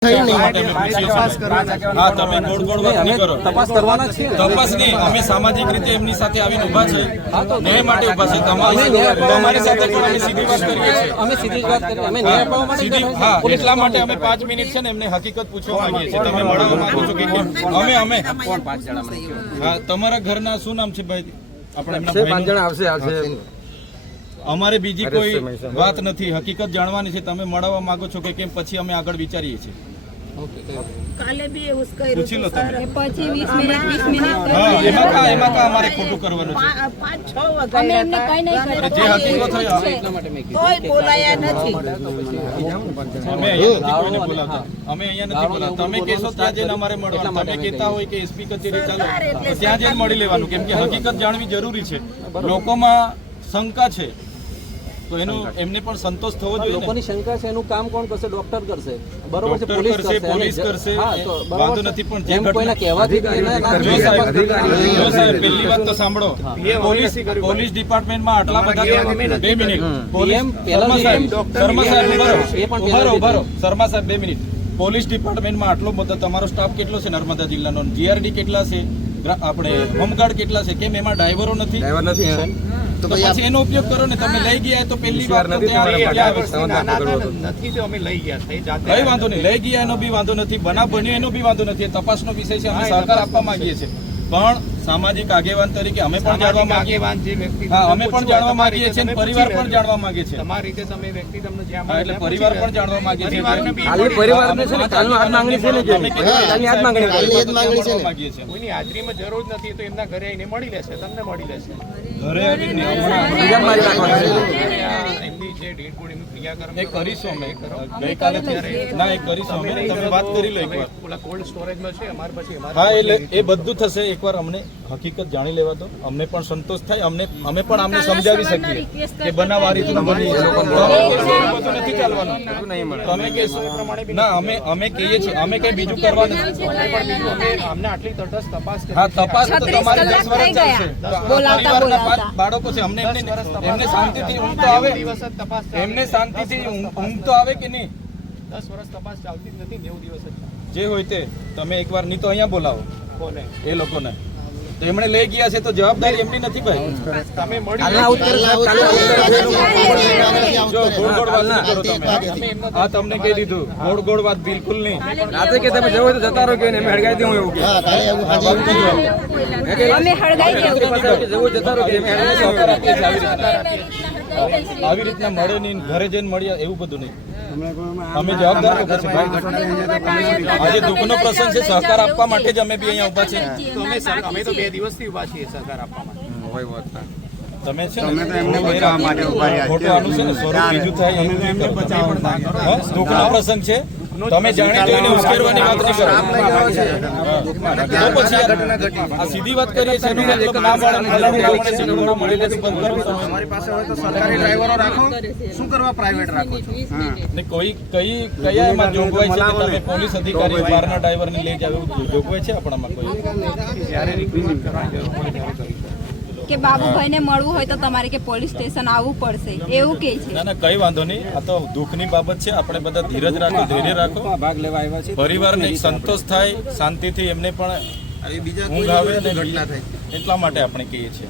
તપાસ નહીં, અમે સામાજિક રીતે એમની સાથે આવીને ઉભા છે, ન્યાય માટે ઉભા છે. તમારી સાથે પણ અમે સીધી વાત કરીએ છીએ. હા, એટલા માટે અમે 5 મિનિટ છે ને એમને હકીકત પૂછવા માંગીએ છીએ. તમે મળવા માંગો છો કે કેમ? અમે હા, તમારા ઘરના શું નામ છે ભાઈ? આપણે અમારે બીજી કોઈ વાત નથી, હકીકત જાણવાની છે. તમે મળવા માંગો છો કે કેમ? પછી અમે આગળ વિચારીએ છીએ. કાલે બી એવું કર્યું પૂછી લો તમે. પછી 20 મિનિટ હા, એમાં કા અમારે ખોટું કરવાનું છે? 5-6 વાગ્યા અમે એમને કઈ નહીં કર્યું. જે હકીકત હોય કોઈ બોલાયા નથી. અમે અહીંયા નથી કોઈને બોલાવતા. અમે અહીંયા નથી બોલાવતા. તમે કહેશો ત્યાં જઈને અમારે મળવાનું. તમે કહેતા હોય કે એસપી કચેરી ચાલો, તો ત્યાં જઈને મળી લેવાનું. કેમ કે હકીકત જાણવી જરૂરી છે. લોકોમાં શંકા છે તો એમને પણ સંતોષ થવો જોઈએ. લોકોની શંકા છે, એનું કામ કોણ કરશે? ડોક્ટર કરશે, બરોબર છે, પોલીસ કરશે. વાંધો નથી, પણ જે કોઈના કહેવાથી પહેલી વાત તો સાંભળો, પોલીસ ડિપાર્ટમેન્ટમાં આટલા બધા 2 મિનિટ શર્મા સાહેબ 2 મિનિટ. પોલીસ ડિપાર્ટમેન્ટમાં આટલો બધો તમારો સ્ટાફ કેટલો છે? નર્મદા જિલ્લાનો જીઆરડી કેટલા છે? આપણે હોમગાર્ડ કેટલા છે? કેમ એમાં ડ્રાઈવરો નથી? તો પછી એનો ઉપયોગ કરો ને. તમે લઈ ગયા તો પહેલી વાર નથી તો અમે લઈ ગયા, કઈ વાંધો નહીં. લઈ ગયા એનો બી વાંધો નથી, બનાવ બન્યો એનો બી વાંધો નથી. તપાસનો વિષય છે, અમે સહકાર આપવા માંગીએ છીએ. પણ સામાજિક આગેવાન તરીકે અમે પણ જાણવા માંગીએ છીએ, પરિવાર પણ જાણવા માંગે છે. તમારી રીતે તમે વ્યક્તિ તમને જ્યાં એટલે પરિવાર પણ જાણવા માંગે છે. કોઈની હાજરીમાં જરૂર નથી તો એમના ઘરે આવીને મળી લેશે, તમને મળી લેશે. ઘરે આવીને એમની જે ડેડ બોડી એમની ક્રિયાકર્મ કરીશું અમે ગઈકાલે ના એ કરીશું અમે. તમે વાત કરી લો એકવાર. ઓલા કોલ્ડ સ્ટોરેજમાં છે અમાર પછી. હા, એટલે એ બધું થશે. એકવાર અમને હકીકત જાણી લેવા દો, અમને પણ સંતોષ થાય. અમે પણ અમને સમજાવી શકીએ કે બનાવ આ રીતનું બની નથી ચાલવાનું. તમે કહેશો ના, અમે કહીએ છીએ, અમે કઈ બીજું કરવા નથી. અમને આટલી તટસ્થ તપાસ, હા તપાસ તો તમારી 10 વર્ષ ચાલશે. પરિવારના 5 બાળકો છે. અમને એમને શાંતિથી ઊંઘ તો આવે, એમને શાંતિથી ઊંઘ તો આવે કે નહીં? 10 વર્ષ તપાસ ચાલતી જ નથી, 90 દિવસ જે હોય તે. તમે એકવાર નહીં તો અહીંયા બોલાવો કોને? એ લોકોને. તો એમણે લઈ ગયા છે તો જવાબદારી એમની નથી ભાઈ. તમે મળી આ તમને કહી દીધું, ગોળ વાત બિલકુલ નહીં. રાતે કે તમે જવો તો જતા રહો કે અમે હળગાઈ દઉં એવું કે અમે હળગાઈ જવું જતા રહો કે આવી રીતના મળે નહીં, ઘરે જઈને મળ્યા એવું બધું નહીં. અમે જવાબદાર લોકો છે ભાઈ. આજે દુઃખનો પ્રસંગ છે, સહકાર આપવા માટે જ અમે બી અહીંયા ઉભા છે. અમે તો 2 દિવસથી ઉભા છીએ સહકાર આપવા માટે. તમે છે ને ખોટું આનું છે ને સ્વરૂપ બીજું થાય દુઃખનો પ્રસંગ છે. તમે જાણી જોઈને ઉશ્કેરવાની વાત નહીં કરો. તો પછી આ સીધી વાત કરીએ છીએ એનો મતલબ ના મળી લે બંધ કરો. તમારી પાસે હોય તો સરકારી ડ્રાઈવરો રાખો, શું કરવા પ્રાઇવેટ રાખો છો? ને કોઈ કયા એમાં જોગવાઈ છે કે તમે પોલીસ અધિકારી બહારના ડ્રાઈવરને લઈ જાવ એવું જોગવાઈ છે આપણામાં? કોઈ જ્યારે રિક્વેસ્ટ કરવાની જરૂર પડે ત્યારે કરી કે બાબુભાઈને મળવું હોય તો તમારે કે પોલીસ સ્ટેશન આવવું પડશે એવું કે છે. ના કઈ વાંધો નહીં, આ તો દુઃખની બાબત છે. આપણે બધા ધીરજ રાખો, ધૈર્ય રાખો. ભાગ લેવા આવ્યા છે, પરિવારને સંતોષ થાય, શાંતિથી એમને પણ ઊંઘ આવે, એટલા માટે આપણે કહીએ છીએ.